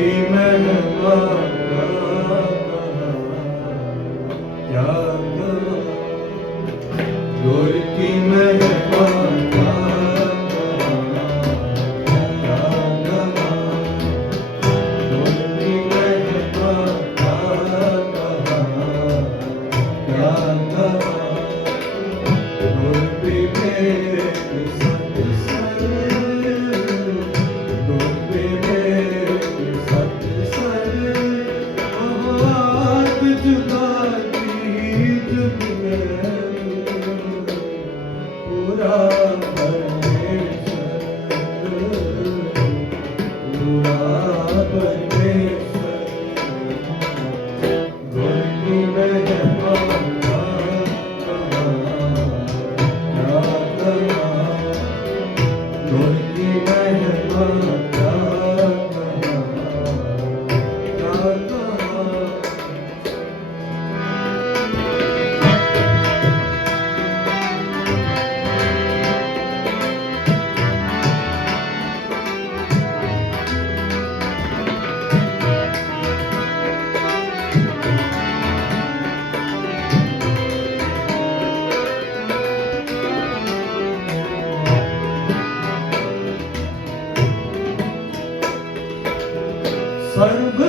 Kime var? to go. Serve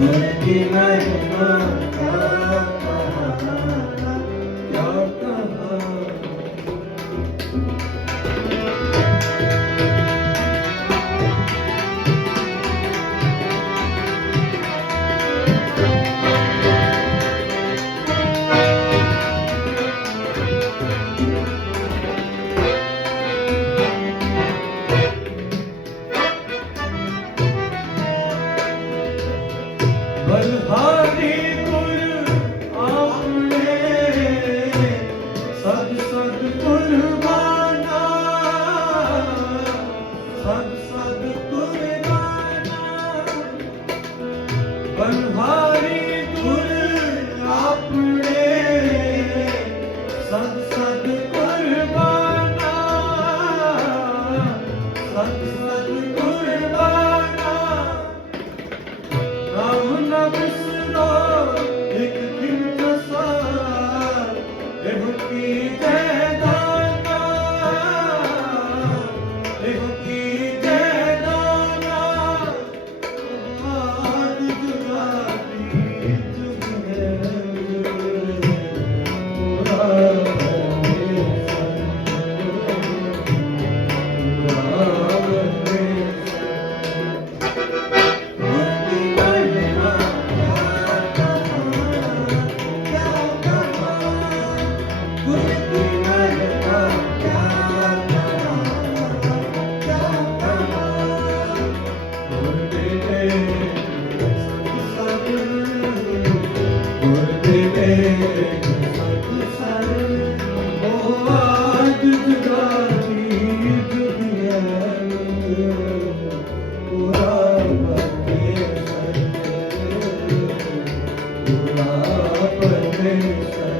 Medina, Medina, I do. पूरा परमेश्वर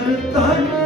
ਜਿਸ